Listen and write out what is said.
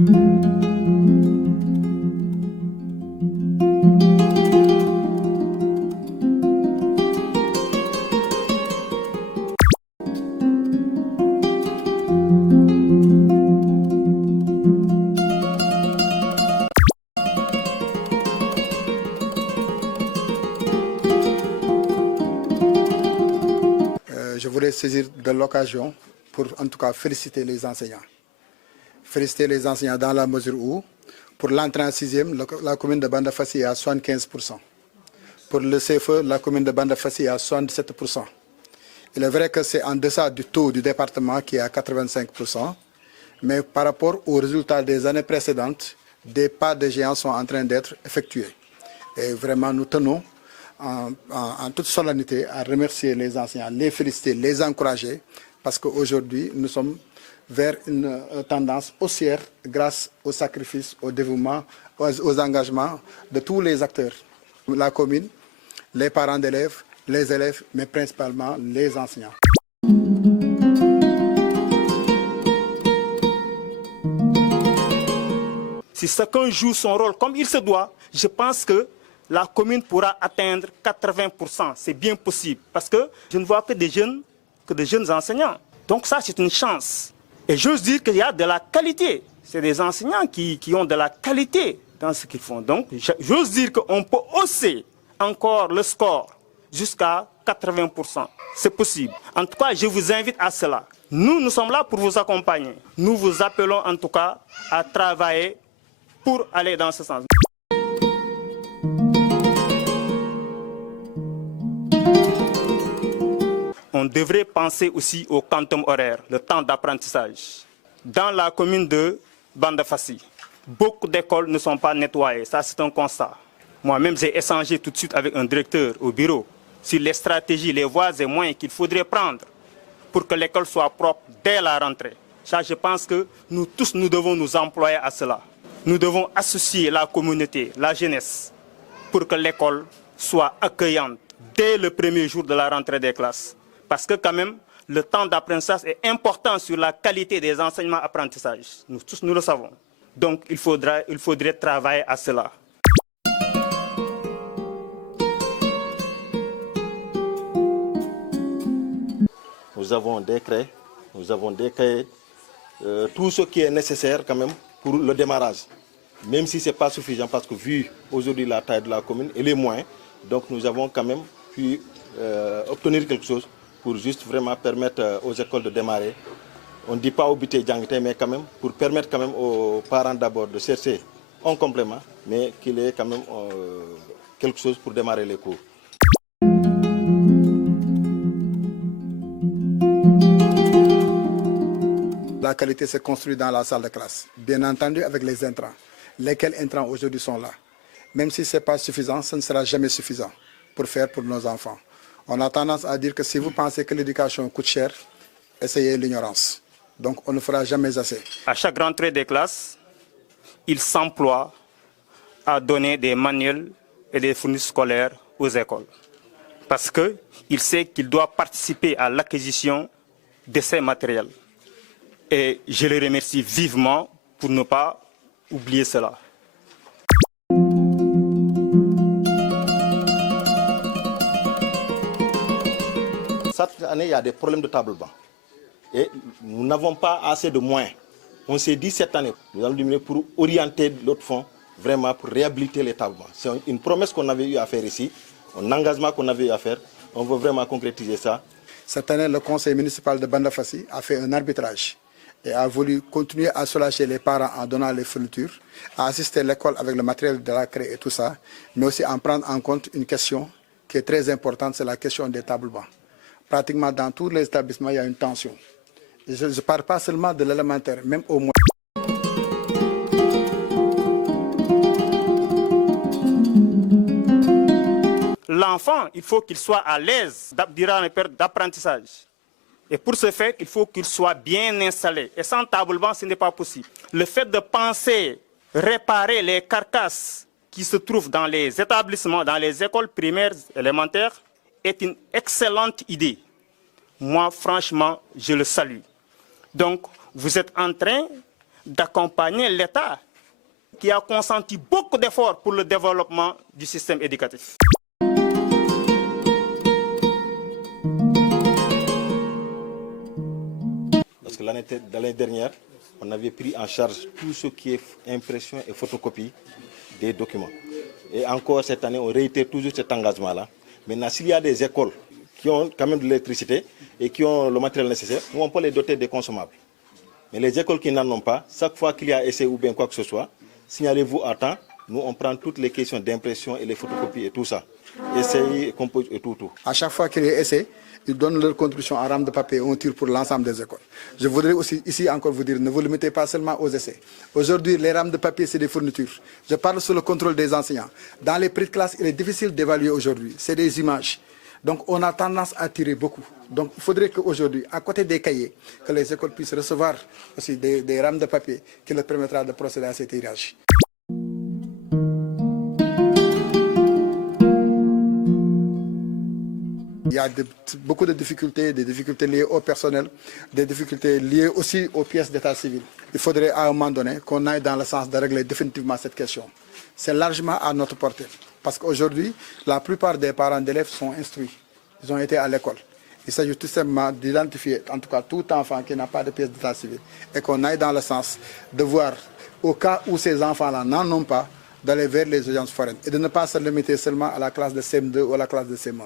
Je voulais saisir de l'occasion pour en tout cas féliciter les enseignants. Féliciter les enseignants dans la mesure où, pour l'entrée en sixième, la commune de Bandafassi est à 75%. Pour le CFE, la commune de Bandafassi est à 77%. Il est vrai que c'est en deçà du taux du département qui est à 85%, mais par rapport aux résultats des années précédentes, des pas de géants sont en train d'être effectués. Et vraiment, nous tenons en toute solennité à remercier les enseignants, les féliciter, les encourager, parce qu'aujourd'hui, nous sommes vers une tendance haussière grâce au sacrifice, au dévouement, aux engagements de tous les acteurs. La commune, les parents d'élèves, les élèves, mais principalement les enseignants. Si chacun joue son rôle comme il se doit, je pense que la commune pourra atteindre 80%. C'est bien possible parce que je ne vois que des jeunes enseignants. Donc ça, c'est une chance. Et j'ose dire qu'il y a de la qualité. C'est des enseignants qui ont de la qualité dans ce qu'ils font. Donc j'ose dire qu'on peut hausser encore le score jusqu'à 80%. C'est possible. En tout cas, je vous invite à cela. Nous sommes là pour vous accompagner. Nous vous appelons en tout cas à travailler pour aller dans ce sens. On devrait penser aussi au quantum horaire, le temps d'apprentissage. Dans la commune de Bandafassi, beaucoup d'écoles ne sont pas nettoyées. Ça, c'est un constat. Moi-même, j'ai échangé tout de suite avec un directeur au bureau sur les stratégies, les voies et moyens qu'il faudrait prendre pour que l'école soit propre dès la rentrée. Ça, je pense que nous tous, nous devons nous employer à cela. Nous devons associer la communauté, la jeunesse, pour que l'école soit accueillante dès le premier jour de la rentrée des classes. Parce que quand même, le temps d'apprentissage est important sur la qualité des enseignements-apprentissages. Nous tous, nous le savons. Donc, il faudrait travailler à cela. Nous avons des craies, nous avons des cahiers, tout ce qui est nécessaire quand même pour le démarrage. Même si ce n'est pas suffisant parce que vu aujourd'hui la taille de la commune et les moyens, donc nous avons quand même pu obtenir quelque chose pour juste vraiment permettre aux écoles de démarrer. On ne dit pas au bité djangté, mais quand même pour permettre quand même aux parents d'abord de chercher un complément, mais qu'il y ait quand même quelque chose pour démarrer les cours. La qualité se construit dans la salle de classe, bien entendu avec les intrants. Lesquels intrants aujourd'hui sont là. Même si ce n'est pas suffisant, ce ne sera jamais suffisant pour faire pour nos enfants. On a tendance à dire que si vous pensez que l'éducation coûte cher, essayez l'ignorance. Donc on ne fera jamais assez. À chaque rentrée des classes, il s'emploie à donner des manuels et des fournitures scolaires aux écoles. Parce qu'il sait qu'il doit participer à l'acquisition de ces matériels. Et je le remercie vivement pour ne pas oublier cela. Cette année, il y a des problèmes de table-banc. Et nous n'avons pas assez de moyens. On s'est dit cette année, nous allons diminuer pour orienter l'autre fonds, vraiment pour réhabiliter les table-bancs. C'est une promesse qu'on avait eu à faire ici, un engagement qu'on avait eu à faire. On veut vraiment concrétiser ça. Cette année, le conseil municipal de Bandafassi a fait un arbitrage et a voulu continuer à soulager les parents en donnant les fournitures, à assister l'école avec le matériel de la craie et tout ça, mais aussi en prendre en compte une question qui est très importante, c'est la question des tables-bancs. Pratiquement dans tous les établissements, il y a une tension. Je ne parle pas seulement de l'élémentaire, même au moins. L'enfant, il faut qu'il soit à l'aise durant les périodes d'apprentissage. Et pour ce faire, il faut qu'il soit bien installé. Et sans table-banc, ce n'est pas possible. Le fait de penser réparer les carcasses qui se trouvent dans les établissements, dans les écoles primaires élémentaires, est une excellente idée. Moi, franchement, je le salue. Donc, vous êtes en train d'accompagner l'État qui a consenti beaucoup d'efforts pour le développement du système éducatif. Parce que l'année dernière, on avait pris en charge tout ce qui est impression et photocopie des documents. Et encore cette année, on réitère toujours cet engagement-là. Maintenant, s'il y a des écoles qui ont quand même de l'électricité et qui ont le matériel nécessaire, nous on peut les doter des consommables. Mais les écoles qui n'en ont pas, chaque fois qu'il y a essai ou bien quoi que ce soit, signalez-vous à temps. Nous, on prend toutes les questions d'impression et les photocopies et tout ça. Essai, compose et tout. À chaque fois qu'il y a essai, ils donnent leur contribution en rame de papier, on tire pour l'ensemble des écoles. Je voudrais aussi ici encore vous dire, ne vous limitez pas seulement aux essais. Aujourd'hui, les rames de papier, c'est des fournitures. Je parle sous le contrôle des enseignants. Dans les petites classes, il est difficile d'évaluer aujourd'hui. C'est des images. Donc, on a tendance à tirer beaucoup. Donc, il faudrait qu'aujourd'hui, à côté des cahiers, que les écoles puissent recevoir aussi des rames de papier qui leur permettra de procéder à cet tirage. Il y a beaucoup de difficultés, des difficultés liées au personnel, des difficultés liées aussi aux pièces d'état civil. Il faudrait à un moment donné qu'on aille dans le sens de régler définitivement cette question. C'est largement à notre portée. Parce qu'aujourd'hui, la plupart des parents d'élèves sont instruits. Ils ont été à l'école. Il s'agit tout simplement d'identifier, en tout cas, tout enfant qui n'a pas de pièce d'état civil et qu'on aille dans le sens de voir, au cas où ces enfants-là n'en ont pas, d'aller vers les audiences foraines et de ne pas se limiter seulement à la classe de CM2 ou à la classe de CM1.